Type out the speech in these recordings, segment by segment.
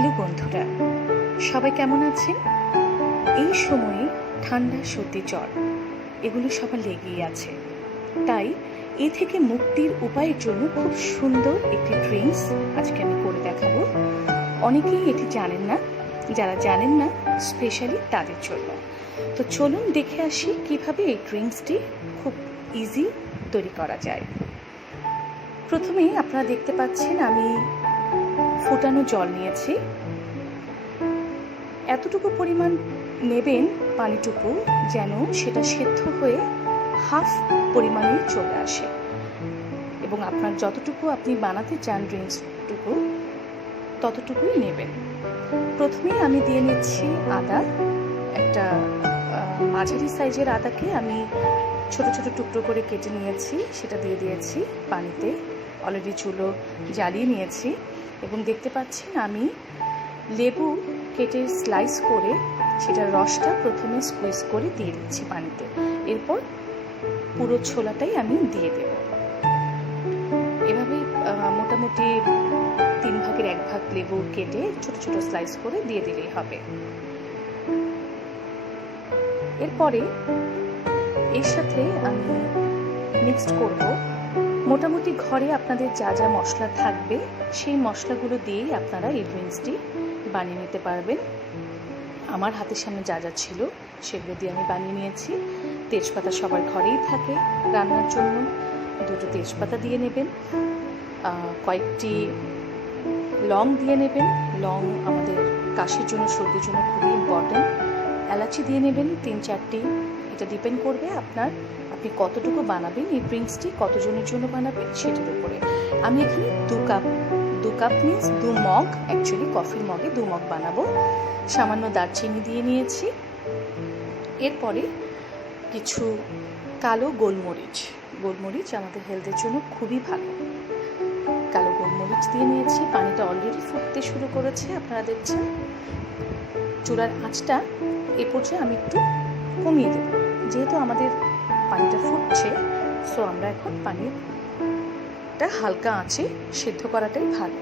Hello বন্ধুরা, সবাই কেমন আছেন? এই সময়ে ঠান্ডা, সর্দি, জ্বর এগুলো সবার লেগেই আছে। তাই এ থেকে মুক্তির উপায়ের জন্য খুব সুন্দর একটি ড্রিঙ্কস আজকে আমি করে দেখাবো। অনেকেই এটি জানেন না, যারা জানেন না স্পেশালি তাদের জন্য। তো চলুন দেখে আসি কিভাবে এই ড্রিঙ্কসটি খুব ইজি তৈরি করা যায়। প্রথমেই আপনারা দেখতে পাচ্ছেন আমি ফোটানো জল নিয়েছি। এতটুকু পরিমাণ নেবেন পানিটুকু যেন সেটা সেদ্ধ হয়ে হাফ পরিমাণে চলে আসে, এবং আপনার যতটুকু আপনি বানাতে চান ড্রিঙ্কসটুকু ততটুকুই নেবেন। প্রথমেই আমি দিয়ে নিচ্ছি আদা। একটা মাঝারি সাইজের আদাকে আমি ছোট ছোট টুকরো করে কেটে নিয়েছি, সেটা দিয়ে দিয়েছি পানিতে। অলরেডি চুলো জ্বালিয়ে নিয়েছি এবং দেখতে পাচ্ছেন আমি লেবু কেটে স্লাইস করে সেটার রসটা প্রথমে স্কুইজ করে দিয়ে দিচ্ছি পানিতে। এরপর পুরো ছোলাটাই আমি দিয়ে দেব। এভাবে মোটামুটি 3 ভাগের 1 ভাগ লেবু কেটে ছোট ছোট স্লাইস করে দিয়ে দিলেই হবে। এরপরে এর সাথে আমি মিক্সড করব। মোটামুটি ঘরে আপনাদের যা যা মশলা থাকবে সেই মশলাগুলো দিয়েই আপনারা এই ড্রিঙ্কসটি বানিয়ে নিতে পারবেন। আমার হাতের সামনে যা যা ছিল সেগুলো দিয়ে আমি বানিয়ে নিয়েছি। তেজপাতা সবার ঘরেই থাকে রান্নার জন্য, 2টো তেজপাতা দিয়ে নেবেন, কয়েকটি লং দিয়ে নেবেন। লং আমাদের কাশির জন্য, সর্দির জন্য খুবই ইম্পর্টেন্ট। এলাচি দিয়ে নেবেন 3-4টি। এটা ডিপেন্ড করবে আপনি কতটুকু বানাবেন, এই ড্রিঙ্কসটি কতজনের জন্য বানাবেন সেটার উপরে। আমি এখানে 2 কাপ মিন্স 2 মগ, অ্যাকচুয়ালি কফির মগে 2 মগ বানাবো। সামান্য দারচিনি দিয়ে নিয়েছি। এরপরে কিছু কালো গোলমরিচ আমাদের হেলথের জন্য খুবই ভালো। কালো গোলমরিচ দিয়ে নিয়েছি। পানিটা অলরেডি ফুটতে শুরু করেছে, আপনারা দেখছেন। চুলার আঁচটা এ পর্যায়ে আমি একটু কমিয়ে দেব, যেহেতু আমাদের পানিটা ফুটছে। সো আমরা এখন পানিটা হালকা আঁচে সেদ্ধ করাটাই ভালো।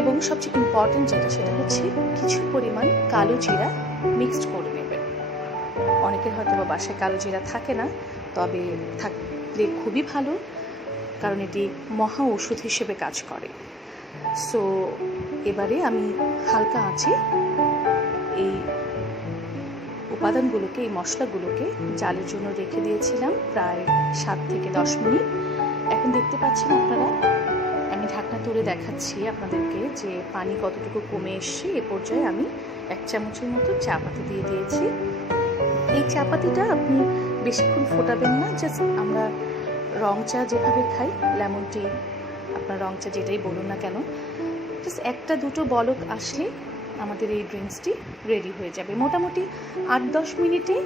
এবং সবচেয়ে ইম্পর্টেন্ট যেটা, সেটা হচ্ছে কিছু পরিমাণ কালো জিরা মিক্সড করে নেবেন। অনেকের হয়তো বাসায় কালো জিরা থাকে না, তবে থাকলে খুবই ভালো, কারণ এটি মহা ওষুধ হিসেবে কাজ করে। সো এবারে আমি হালকা আঁচে এই উপাদানগুলোকে, এই মশলাগুলোকে জালের জন্য রেখে দিয়েছিলাম প্রায় 7 থেকে 10 মিনিট। এখন দেখতে পাচ্ছেন আপনারা, আমি ঢাকনা তুলে দেখাচ্ছি আপনাদেরকে যে পানি কতটুকু কমে এসছে। এ পর্যায়ে আমি 1 চামচের মতো চা পাতি দিয়ে দিয়েছি। এই চা পাতিটা আপনি বেশিক্ষণ ফোটাবেন না, জাস্ট আমরা রং চা যেভাবে খাই, লেমন টি, আপনার রং চা যেটাই বলুন না কেন, জাস্ট 1-2টো বলক আসলে আমাদের এই ড্রিঙ্কসটি রেডি হয়ে যাবে। মোটামুটি 8-10 মিনিটে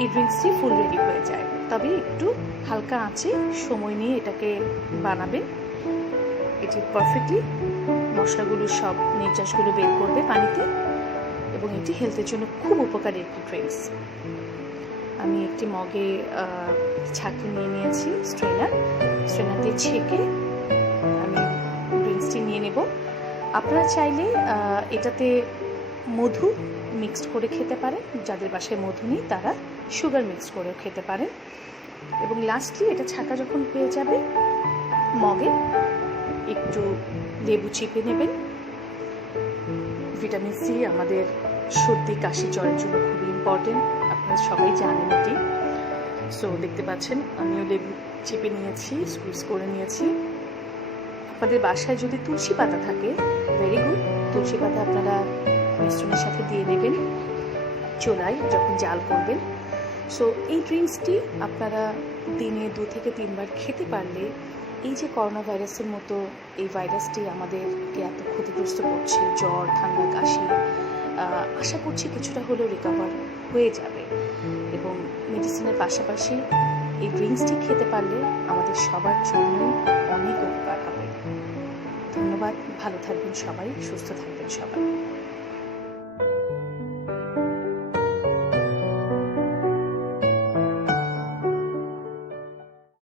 এই ড্রিঙ্কসটি ফুল রেডি হয়ে যায়। তবে একটু হালকা আঁচে সময় নিয়ে এটাকে বানাবেন। এটি পারফেক্টলি মশলাগুলো সব নির্যাসগুলো বের করবে পানিতে, এবং এটি হেলথের জন্য খুব উপকারী একটি ড্রিঙ্কস। আমি একটি মগে ছাঁকনি নিয়ে নিয়েছি, স্ট্রেনার দিয়ে ছেঁকে আমি ড্রিঙ্কসটি নিয়ে নেব। আপনারা চাইলে এটাতে মধু মিক্সড করে খেতে পারেন, যাদের বাসায় মধু নেই তারা সুগার মিক্স করেও খেতে পারেন। এবং লাস্টলি এটা ছাঁকা যখন পেয়ে যাবে, মগে একটু লেবু চিপে নেবেন। ভিটামিন সি আমাদের সর্দি, কাশি, জ্বরের জন্য খুবই ইম্পর্টেন্ট, আপনারা সবাই জানেন এটি। সো দেখতে পাচ্ছেন আমিও লেবু চিপে নিয়েছি, স্কুইজ করে নিয়েছি। আপনাদের বাসায় যদি তুলসী পাতা থাকে, ভেরি গুড, তুলসী পাতা আপনারা মিশ্রণের সাথে দিয়ে নেবেন চুলায় যখন জাল করবেন। সো এই ড্রিঙ্কসটি আপনারা দিনে 2 থেকে 3 বার খেতে পারলে, এই যে করোনা ভাইরাসের মতো এই ভাইরাসটি আমাদেরকে এত ক্ষতিগ্রস্ত করছে, জ্বর, ঠান্ডা, কাশি, আশা করছি কিছুটা হলেও রিকভার হয়ে যাবে। এবং মেডিসিনের পাশাপাশি এই ড্রিঙ্কসটি খেতে পারলে আমাদের সবার জন্য অনেক উপকার হবে। ধন্যবাদ, ভালো থাকবেন সবাই, সুস্থ থাকবেন সবাই।